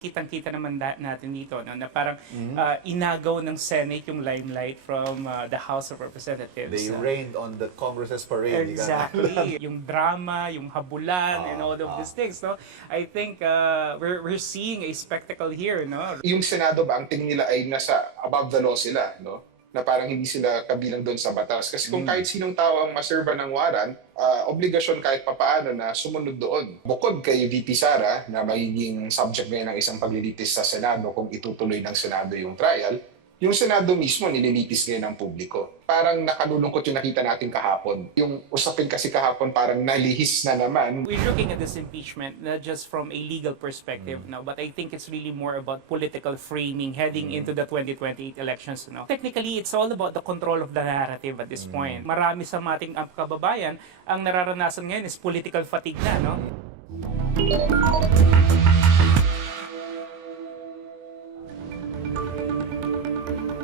Kitang-kita naman natin dito no, na parang inagaw ng Senate yung limelight from the House of Representatives. They rained on the Congress's parade. Exactly. Yung drama, yung habulan, and all of these things. No? I think we're seeing a spectacle here. No? Yung Senado ba, ang tingin nila ay nasa above the law sila, no? Na parang hindi sila kabilang doon sa batas. Kasi kung kahit sinong tao ang maserva ng warrant, obligasyon kahit papaano na sumunod doon. Bukod kay VP Sara na magiging subject ngayon ng isang paglilitis sa Senado kung itutuloy ng Senado yung trial, yung Senado mismo nililitis ngayon ng publiko. Parang nakalulungkot yung nakita natin kahapon. Yung usapin kasi kahapon parang nalihis na naman. We're looking at this impeachment not just from a legal perspective, no, but I think it's really more about political framing heading into the 2028 elections. No? Technically, it's all about the control of the narrative at this point. Marami sa ating kababayan, ang nararanasan ngayon is political fatigue na. No?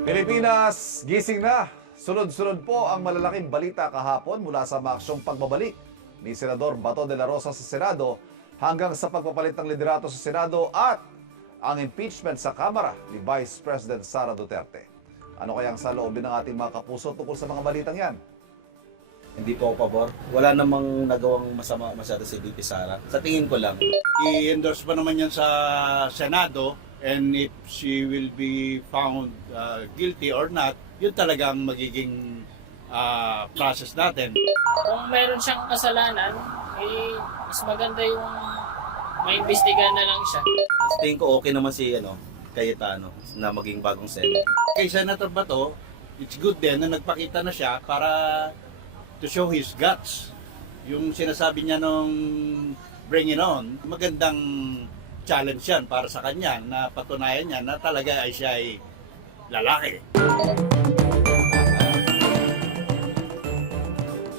Pilipinas, gising na! Sunod-sunod po ang malalaking balita kahapon mula sa maaksyong pagbabalik ni Senador Bato de la Rosa sa Senado hanggang sa pagpapalit ng liderato sa Senado at ang impeachment sa Kamara ni Vice President Sara Duterte. Ano kayang saloobin ng ating mga kapuso tungkol sa mga balitang yan? Hindi po ako pabor. Wala namang nagawang masama masyado si VP Sara. Sa tingin ko lang. I-endorse pa naman yan sa Senado, and if she will be found guilty or not, yun talagang magiging process natin. Kung meron siyang kasalanan, mas maganda yung maimbestigahan na lang siya. Sa tingin ko okay naman si Cayetano na maging bagong Senate. Kay Senator Bato, it's good din na nagpakita na siya para to show his guts. Yung sinasabi niya nung bring it on, magandang challenge yan para sa kanya na patunayan niya na talaga ay siya ay lalaki.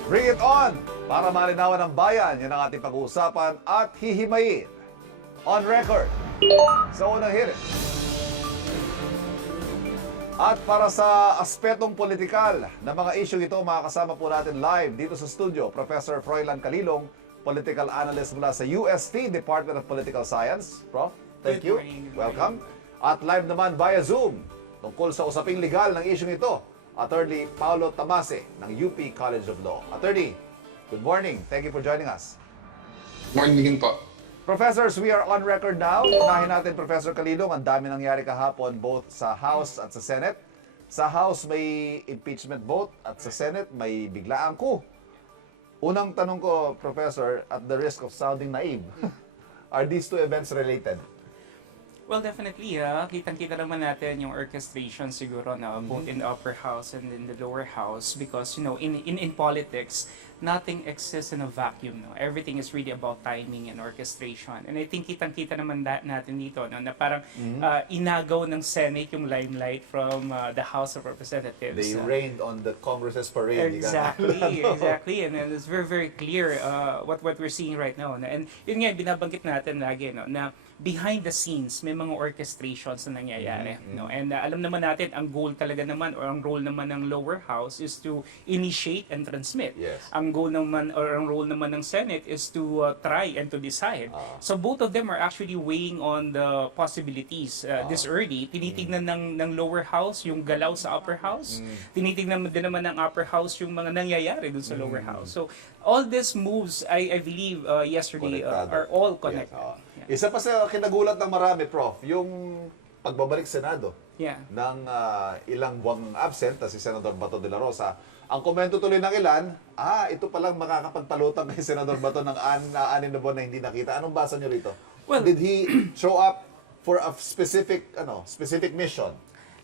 Bring it on! Para malinawan ng bayan, yan ang ating pag-uusapan at hihimayin. On record, sa unang hirit. At para sa aspetong politikal na mga issue ito, makakasama po natin live dito sa studio, Professor Froilan Calilong, political analyst mula sa UST, Department of Political Science. Prof, thank you. Good morning. Welcome. At live naman via Zoom, tungkol sa usaping legal ng issue ito, Attorney Paulo Tamase ng UP College of Law. Attorney, good morning. Thank you for joining us. Morning po. Professors, we are on record now. Unahin natin, Professor Calilong, ang dami nangyari kahapon both sa House at sa Senate. Sa House may impeachment vote at sa Senate may biglaang coup. Unang tanong ko, Professor, at the risk of sounding naive, are these two events related? Well, definitely, kitang-kita naman natin yung orchestration siguro na both in the upper house and in the lower house because, you know, in politics, nothing exists in a vacuum. No? Everything is really about timing and orchestration. And I think kitang-kita naman natin dito no? Na parang inagaw ng Senate yung limelight from the House of Representatives. They rained on the Congress's parade. Exactly, exactly. And it's very, very clear what we're seeing right now. And yun nga, binabanggit natin lagi, no, na behind the scenes, may mga orchestrations na nangyayari. No? And alam naman natin, ang goal talaga naman, or ang role naman ng lower house is to initiate and transmit. Yes. Ang goal naman, or ang role naman ng Senate is to try and to decide. So both of them are actually weighing on the possibilities this early. Tinitignan ng lower house yung galaw sa upper house. Tinitignan din naman ng upper house yung mga nangyayari dun sa lower house. So all these moves, I believe yesterday are all connected. Yes. Isa pa sa kinagulat ng marami, Prof, yung pagbabalik Senado Yeah. ng ilang buwang absent, si Senador Bato de la Rosa. Ang komento tuloy ng ilan, ito palang makakapagpalutang kay Senador Bato ng 6 na buwan na hindi nakita. Anong basa niyo rito? Well, Did he show up for a specific mission?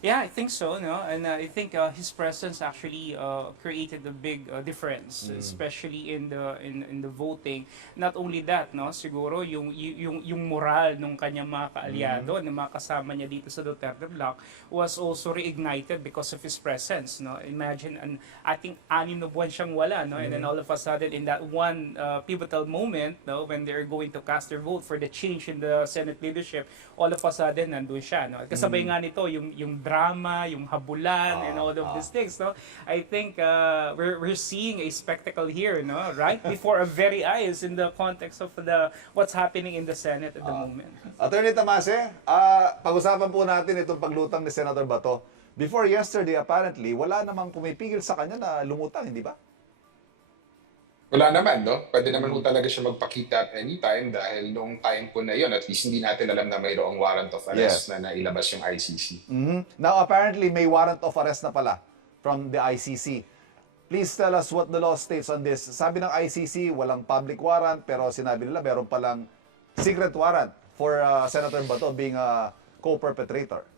Yeah, I think so, no? And I think his presence actually created a big difference, especially in the voting. Not only that, no? Siguro yung moral ng kanyang mga kaalyado na mga kasama niya dito sa Duterte block was also reignited because of his presence, no? Imagine I think 6 na buwan siyang wala, no? And then all of a sudden in that one pivotal moment, no, when they're going to cast their vote for the change in the Senate leadership, all of a sudden nandun siya, no? Kasabay nga nito yung drama, yung habulan, and all of these things, no? I think we're seeing a spectacle here, no? Right before our very eyes in the context of what's happening in the Senate at the moment. Attorney Tamase, pag-usapan po natin itong paglutang ni Senator Bato. Before yesterday, apparently, wala namang pumipigil sa kanya na lumutang, hindi ba? Wala naman, no? Pwede naman po talaga siya magpakita at anytime dahil nung time po na yon, at least hindi natin alam na mayroong warrant of arrest na nailabas yung ICC. Now, apparently, may warrant of arrest na pala from the ICC. Please tell us what the law states on this. Sabi ng ICC, walang public warrant, pero sinabi nila meron palang secret warrant for Senator Bato being a co-perpetrator.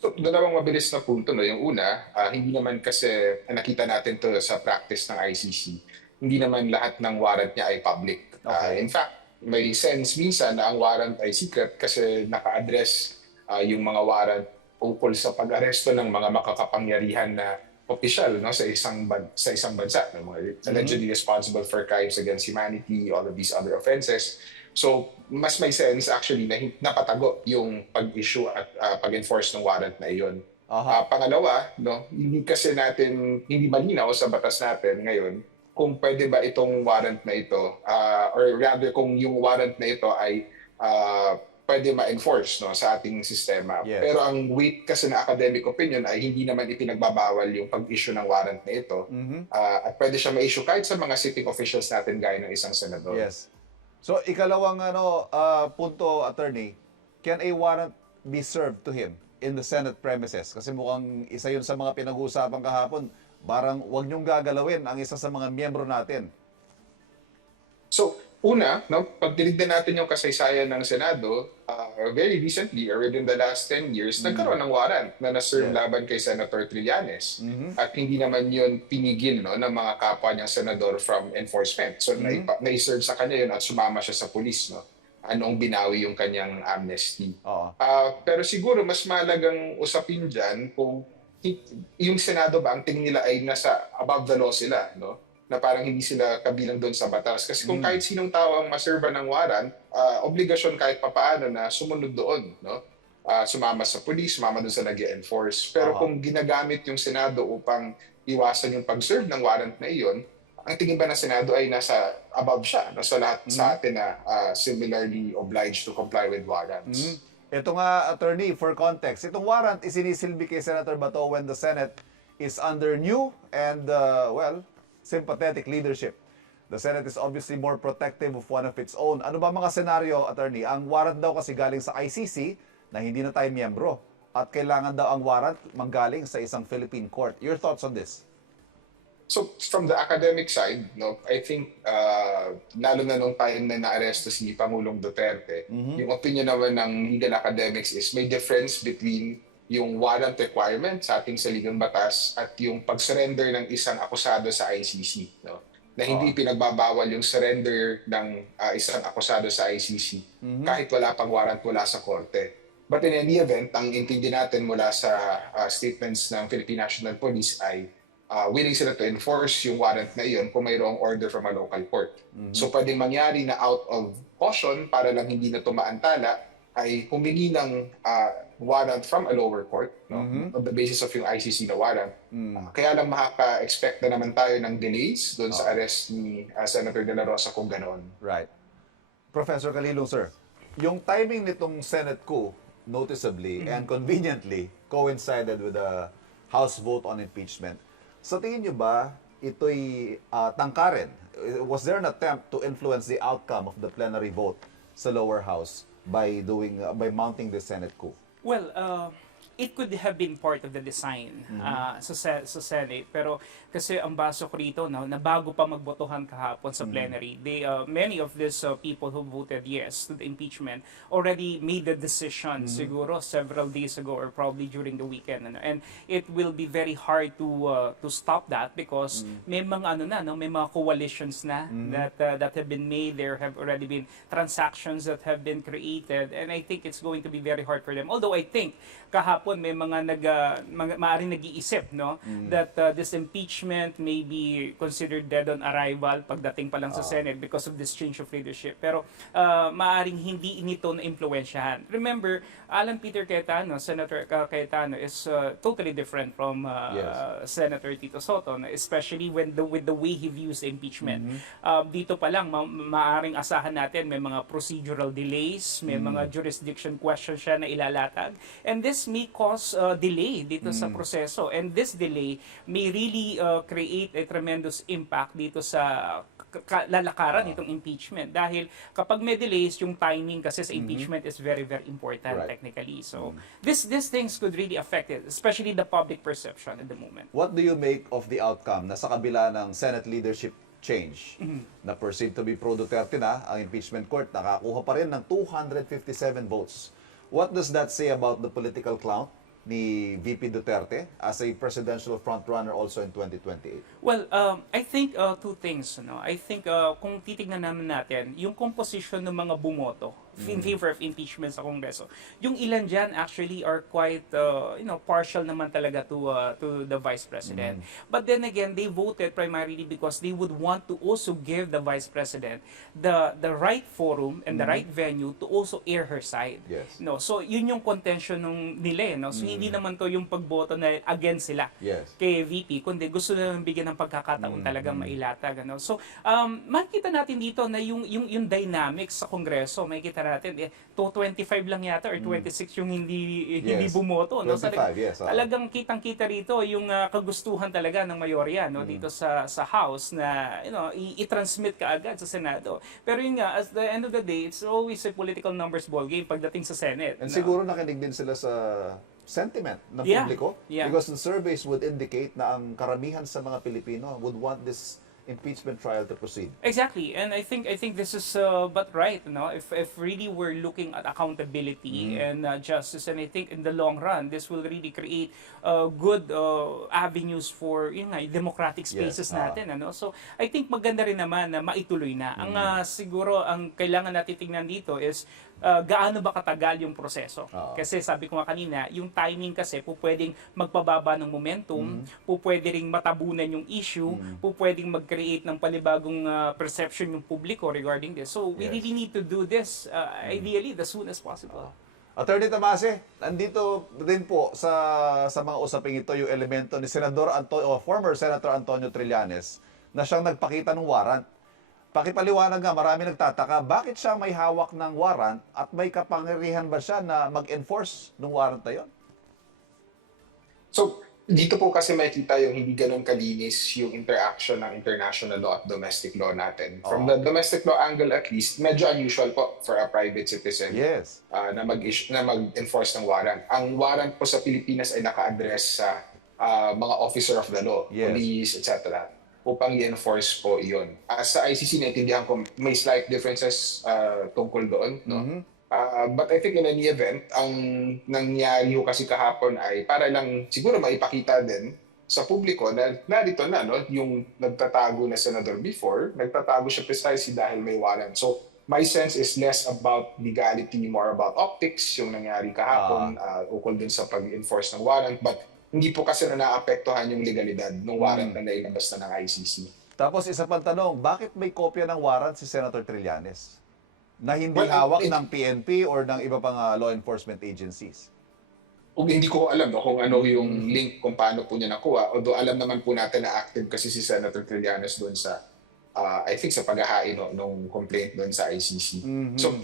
So, dalawang mabilis na punto. No? Yung una, hindi naman kasi nakita natin to sa practice ng ICC. Hindi naman lahat ng warrant niya ay public. Okay. In fact, may sense minsan na ang warrant ay secret kasi naka-address yung mga warrant ukol sa pag-aresto ng mga makakapangyarihan na opisyal, no, sa isang bansa, no, mga allegedly responsible for crimes against humanity, all of these other offenses. So, mas may sense actually na napatago yung pag-issue at pag-enforce ng warrant na iyon. Pangalawa, no, hindi malinaw sa batas natin ngayon kung pwede ba itong warrant na ito, or rather kung yung warrant na ito ay pwede ma-enforce, no, sa ating sistema. Yes. Pero ang weight kasi na academic opinion ay hindi naman ipinagbabawal yung pag-issue ng warrant na ito. At pwede siya ma-issue kahit sa mga sitting officials natin gaya ng isang senador. Yes. So, ikalawang punto, attorney, can a warrant be served to him in the Senate premises? Kasi mukhang isa yun sa mga pinag-uusapan kahapon, parang huwag niyong gagalawin ang isa sa mga miyembro natin. So, una, no, pag tinignan natin yung kasaysayan ng Senado, very recently, or within the last 10 years, nagkaroon ng warrant na na-serve laban kay Senator Trillanes. At hindi naman yun pinigil, no, ng mga kapwa niyang senador from enforcement. So, na-serve sa kanya yun at sumama siya sa pulis, no, anong binawi yung kanyang amnesty. Pero siguro, mas mahalagang usapin dyan kung yung Senado ba, ang tingin nila ay nasa above the law sila, no? Na parang hindi sila kabilang doon sa batas. Kasi kung kahit sinong tao ang maserva ng warrant, obligasyon kahit papaano na sumunod doon, no? Sumama sa police, sumama doon sa nag-enforce. Pero kung ginagamit yung Senado upang iwasan yung pag-serve ng warrant na iyon, ang tingin ba ng Senado ay nasa above siya, no? Sa lahat sa atin na similarly obliged to comply with warrants. Ito nga, attorney, for context, itong warrant isinisilbi kay Senator Bato when the Senate is under new and, sympathetic leadership. The Senate is obviously more protective of one of its own. Ano ba mga senaryo, attorney? Ang warrant daw kasi galing sa ICC na hindi na tayo miyembro. At kailangan daw ang warrant manggaling sa isang Philippine court. Your thoughts on this? So, from the academic side, no, I think, lalo na nung time na naaresto si Pangulong Duterte, yung opinion naman ng legal academics is may difference between yung warrant requirement sa ating saligang batas at yung pag-surrender ng isang akusado sa ICC. No? Na hindi pinagbabawal yung surrender ng isang akusado sa ICC kahit wala pang warrant mula sa korte. But in any event, ang intindi natin mula sa statements ng Philippine National Police ay willing sila to enforce yung warrant na iyon kung mayroong order from a local court. So pwedeng mangyari na out of caution para lang hindi na tumaantala ay humingi ng warrant from a lower court, no? On the basis of yung ICC na warrant. Kaya lang makaka-expect na naman tayo ng delays doon sa arrest ni Senator De La Rosa kung ganoon. Right. Professor Calilong, sir, yung timing nitong Senate coup noticeably and conveniently coincided with the House vote on impeachment. Sa tingin nyo ba ito'y tangkarin? Was there an attempt to influence the outcome of the plenary vote sa lower house by mounting the Senate coup? Well, it could have been part of the design sa Senate, pero kasi ang baso ko rito, no, na bago pa magbotohan kahapon sa plenary, many of these people who voted yes to the impeachment already made the decision siguro several days ago or probably during the weekend, ano? And it will be very hard to stop that because may mga may mga coalitions na that have been made. There have already been transactions that have been created, and I think it's going to be very hard for them. Although I think kahapon kahapon may mga maaaring nag-iisip, no, that this impeachment may be considered dead on arrival pagdating pa lang sa Senate because of this change of leadership. Pero maaaring hindi nito na-impluwensyahan. Remember, Alan Peter Cayetano, Senator Cayetano is totally different from Senator Tito Soto, especially with the way he views the impeachment. Dito pa lang maaaring asahan natin may mga procedural delays, may mga jurisdiction questions siya na ilalatag, and this may cause delay dito sa proseso, and this delay may really create a tremendous impact dito sa lalakaran itong impeachment, dahil kapag may delays, yung timing kasi sa impeachment is very very important technically. So this things could really affect it, especially the public perception at the moment. What do you make of the outcome na sa kabila ng Senate leadership change na perceived to be pro-Duterte na, ang impeachment court nakakuha pa rin ng 257 votes? What does that say about the political clout ni VP Duterte as a presidential frontrunner also in 2028? Well, I think two things. No? I think kung titignan naman natin, yung composition ng mga bumoto in favor of impeachment sa Kongreso, yung ilan dyan actually are quite partial naman talaga to the Vice President. But then again, they voted primarily because they would want to also give the Vice President the right forum and the right venue to also air her side. Yes. No, so yun yung contention nung nila, no. So hindi naman to yung pagboto na against sila kay VP, kundi gusto na bigyan ng pagkakataon talagang mailatag, ano. So makikita natin dito na yung dynamics sa Kongreso, makikita natin 225 lang yata or 26 yung hindi bumoto, no. 25, Talagang kitang-kita rito yung kagustuhan talaga ng mayorya, no, dito sa House na i-transmit kaagad sa Senado. Pero yun nga, at the end of the day, it's always a political numbers ball game pagdating sa Senate. And no? siguro nakinig din sila sa sentiment ng publiko, because the surveys would indicate na ang karamihan sa mga Pilipino would want this impeachment trial to proceed. Exactly, and I think this is but right, no? If really we're looking at accountability and justice, and I think in the long run this will really create good avenues for democratic spaces natin, ano. So I think maganda rin naman na maituloy na. Ang siguro ang kailangan natin tingnan dito is gaano ba katagal yung proseso. Kasi sabi ko nga kanina, yung timing kasi pwedeng magpababa ng momentum, pwede ring matabunan yung issue, pwedeng mag-create ng panibagong perception yung publiko regarding this. So we really need to do this ideally the soon as possible. Attorney Tamase, nandito din po sa mga usaping ito yung elemento ni former Senator Antonio Trillanes na siyang nagpakita ng warrant. Pakipaliwanag nga, marami nagtataka, bakit siya may hawak ng warrant at may kapangyarihan ba siya na mag-enforce ng warrant na yun? So, dito po kasi makikita yung hindi ganun kalinis yung interaction ng international law at domestic law natin. From the domestic law angle at least, medyo unusual po for a private citizen na mag-enforce ng warrant. Ang warrant po sa Pilipinas ay naka-address sa mga officer of the law, police, etc. upang i-enforce po iyon. Sa ICC, naintindihan ko may slight differences tungkol doon, no? But I think in any event, ang nangyari ho kasi kahapon ay para lang siguro maipakita din sa publiko na narito na, no, yung nagtatago na senador before, nagtatago siya precisely dahil may warrant. So my sense is less about legality, more about optics, yung nangyari kahapon ukol din sa pag-enforce ng warrant. But hindi po kasi na naapektuhan yung legalidad ng warrant na nailabas na ng ICC. Tapos isa pang tanong, bakit may kopya ng warrant si Senator Trillanes na hindi hawak ng PNP or ng iba pang law enforcement agencies? Hindi ko alam kung ano yung link kung paano po niya nakuha. Although alam naman po natin na active kasi si Senator Trillanes doon sa I think sa paghahain nung complaint doon sa ICC. So,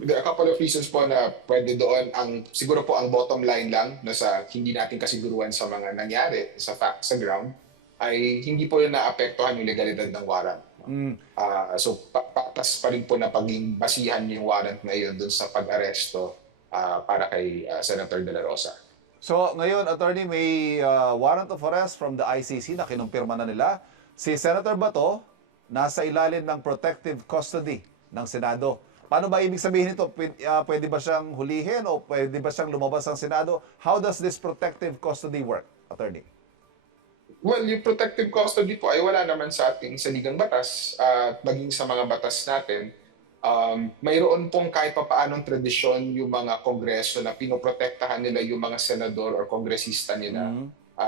there are a couple of reasons po na pwede doon. Siguro po ang bottom line lang na sa hindi natin kasiguruhan sa mga nangyari sa facts sa ground ay hindi po yun naapektuhan yung legalidad ng warrant. So, patas pa rin po na paging basihan yung warrant na yun doon sa pag-aresto para kay Senator De La Rosa. So, ngayon, attorney, may warrant of arrest from the ICC na kinumpirma na nila. Si Senator Bato, nasa ilalim ng protective custody ng Senado. Paano ba ibig sabihin ito? Pwede ba siyang hulihin o pwede ba siyang lumabas ng Senado? How does this protective custody work, attorney? Well, yung protective custody po ay wala naman sa ating saligang batas at maging sa mga batas natin. mayroon pong kahit papaanong tradisyon yung mga kongreso na pinoprotektahan nila yung mga senador or kongresista nila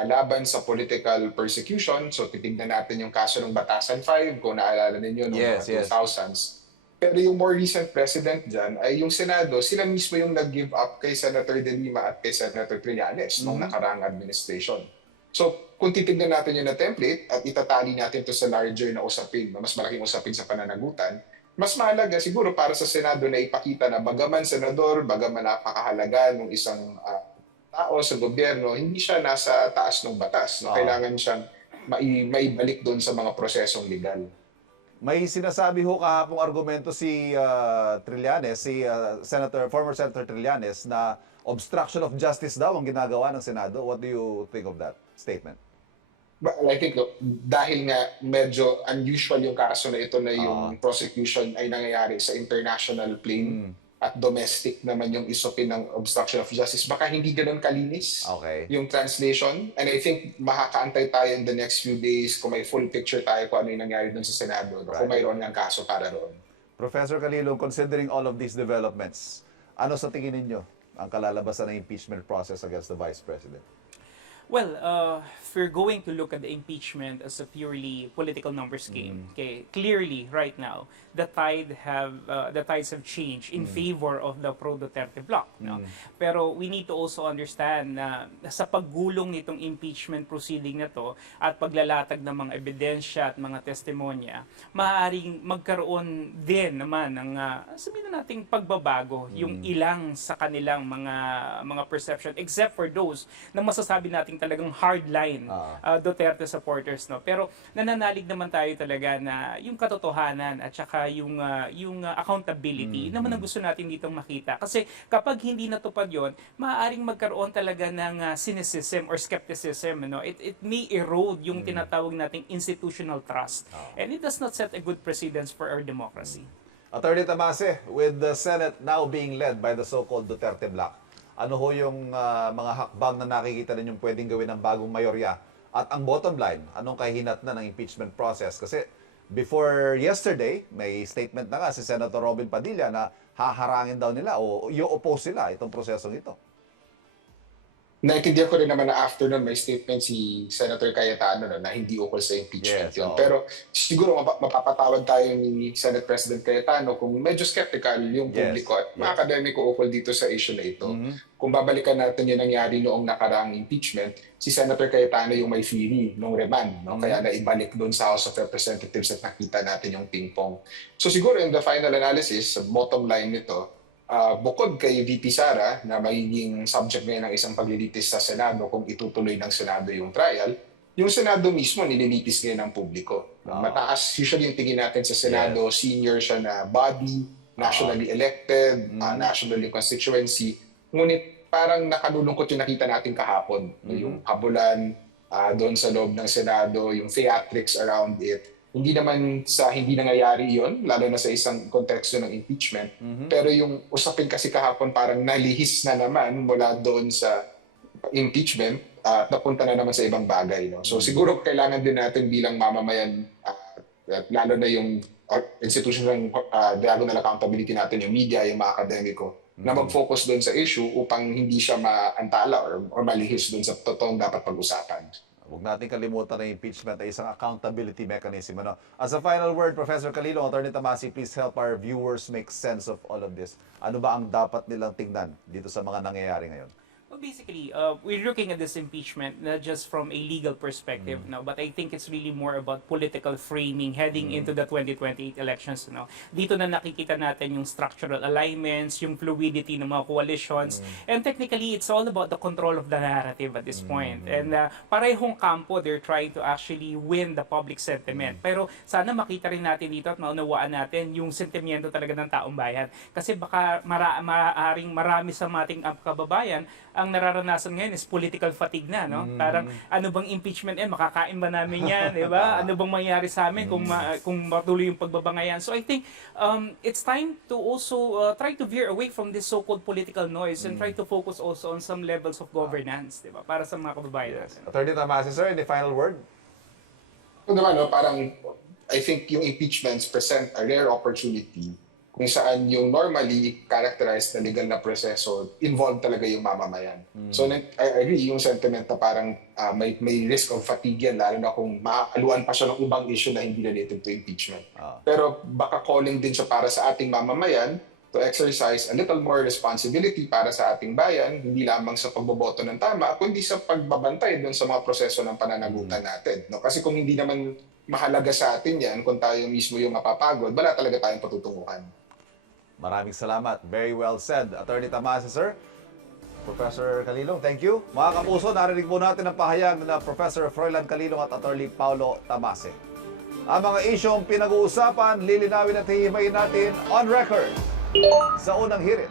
laban sa political persecution. So titignan natin yung kaso ng Batasan 5, kung naalala ninyo, noong Yes, mga yes. 2000s. Pero yung more recent president dyan ay yung Senado, sila mismo yung nag-give up kay Senator De Lima at kay Senator Trillanes nung nakaraang administration. So kung titignan natin yun na template at itatali natin to sa larger na usapin, na mas malaking usapin sa pananagutan, mas mahalaga siguro para sa Senado na ipakita na bagaman senador, bagaman napakahalaga ng isang tao sa gobyerno, hindi siya nasa taas ng batas. No? Kailangan siyang maibalik doon sa mga prosesong legal. May sinasabi ho kahapong argumento si Trillanes, si former Senator Trillanes, na obstruction of justice daw ang ginagawa ng Senado. What do you think of that statement? Well, I think dahil nga medyo unusual yung kaso na ito na yung prosecution ay nangyayari sa international plane at domestic naman yung isupin ng obstruction of justice, baka hindi ganun kalinis yung translation. And I think makakaantay tayo in the next few days kung may full picture tayo kung ano yung nangyari dun sa Senado, kung mayroon ng kaso para roon. Professor Calilo, considering all of these developments, ano sa tingin ninyo ang kalalabasan ng impeachment process against the Vice President? Well, if we're going to look at the impeachment as a purely political numbers game, okay, clearly right now the tides have changed in favor of the pro Duterte bloc. No? Pero we need to also understand na sa paggulong nitong impeachment proceeding na to at paglalatag ng mga ebidensya at mga testimonya, maaaring magkaroon din naman ng sabihin na nating pagbabago yung ilang sa kanilang mga perception, except for those na masasabi nating talagang hardline Duterte supporters, no. Pero nananalig naman tayo talaga na yung katotohanan at saka yung accountability naman ang gusto natin ditong makita. Kasi kapag hindi natupad yon, maaaring magkaroon talaga ng cynicism or skepticism, no. It may erode yung tinatawag nating institutional trust. And it does not set a good precedence for our democracy. Attorney Tamase, with the Senate now being led by the so-called Duterte bloc, ano ho yung mga hakbang na nakikita ninyong pwedeng gawin ng bagong mayorya? At ang bottom line, anong kahinat na ng impeachment process? Kasi before yesterday, may statement na nga si Senator Robin Padilla na haharangin daw nila o i-oppose sila itong prosesong ito. Naintindihan ko rin naman na after nun may statement si Senator Cayetano na hindi ukol sa impeachment Yes, yun. Pero siguro mapapatawad tayo ni Senate President Cayetano kung medyo skeptical yung publiko at mga akademiko ukol dito sa issue na ito. Kung babalikan natin yung nangyari noong nakaraang impeachment, si Senator Cayetano yung may theory nung remand. No? Kaya naibalik doon sa House of Representatives at nakita natin yung ping-pong. So siguro in the final analysis, sa bottom line nito, bukod kay VP Sara na magiging subject ngayon ng isang paglilitis sa Senado kung itutuloy ng Senado yung trial, yung Senado mismo nililitis ngayon ng publiko. Mataas usually yung tingin natin sa Senado, senior siya na body, nationally elected, nationally constituency. Ngunit parang nakalulungkot yung nakita natin kahapon. Yung habulan doon sa loob ng Senado, yung theatrics around it. Hindi naman sa hindi nangyayari yon, lalo na sa isang konteksto ng impeachment. Pero yung usapin kasi kahapon parang nalihis na naman mula doon sa impeachment at napunta na naman sa ibang bagay. No? So siguro kailangan din natin bilang mamamayan, at lalo na yung institution ng diagonal accountability natin, yung media, yung mga akademiko, na mag-focus doon sa issue upang hindi siya maantala or malihis doon sa totoong dapat pag-usapan. Huwag natin kalimutan na impeachment ay isang accountability mechanism. Ano? As a final word, Professor Calilo, Attorney Tamasi, please help our viewers make sense of all of this. Ano ba ang dapat nilang tingnan dito sa mga nangyayari ngayon? Well, basically, we're looking at this impeachment not just from a legal perspective, no, but I think it's really more about political framing heading into the 2028 elections. No? Dito na nakikita natin yung structural alignments, yung fluidity ng mga coalitions, and technically, it's all about the control of the narrative at this point. And parehong kampo, they're trying to actually win the public sentiment. Pero sana makita rin natin dito at maunawaan natin yung sentimiento talaga ng taong bayan. Kasi baka maaaring marami sa ating kababayan ang nararanasan ngayon is political fatigue na, no? Parang ano bang impeachment makakain ba namin yan, 'di ba? Ano bang mangyayari sa amin kung matuloy yung pagbabangayan? So I think it's time to also try to veer away from this so-called political noise and try to focus also on some levels of governance, 'di ba? Para sa mga kababayan natin. Attorney Tamasi, sir, any final word? Ito naman, no, parang I think yung impeachments present a rare opportunity kung saan yung normally characterized na legal na proseso involved talaga yung mamamayan. So I agree yung sentiment na parang may risk of fatigue yan, lalo na kung maaaluan pa siya ng ibang issue na hindi related to impeachment. Pero baka calling din siya para sa ating mamamayan to exercise a little more responsibility para sa ating bayan, hindi lamang sa pagboboto ng tama, kundi sa pagbabantay doon sa mga proseso ng pananagutan natin. No? Kasi kung hindi naman mahalaga sa atin yan, kung tayo mismo yung mapapagod, wala talaga tayong patutunguhan. Maraming salamat. Very well said, Attorney Tamase, sir. Professor Calilong, thank you. Mga kapuso, narinig po natin ang pahayag na Professor Froilan Calilong at Attorney Paulo Tamase. Ang mga isyong pinag-uusapan, lilinawin at hihimayin natin on record sa unang hirit.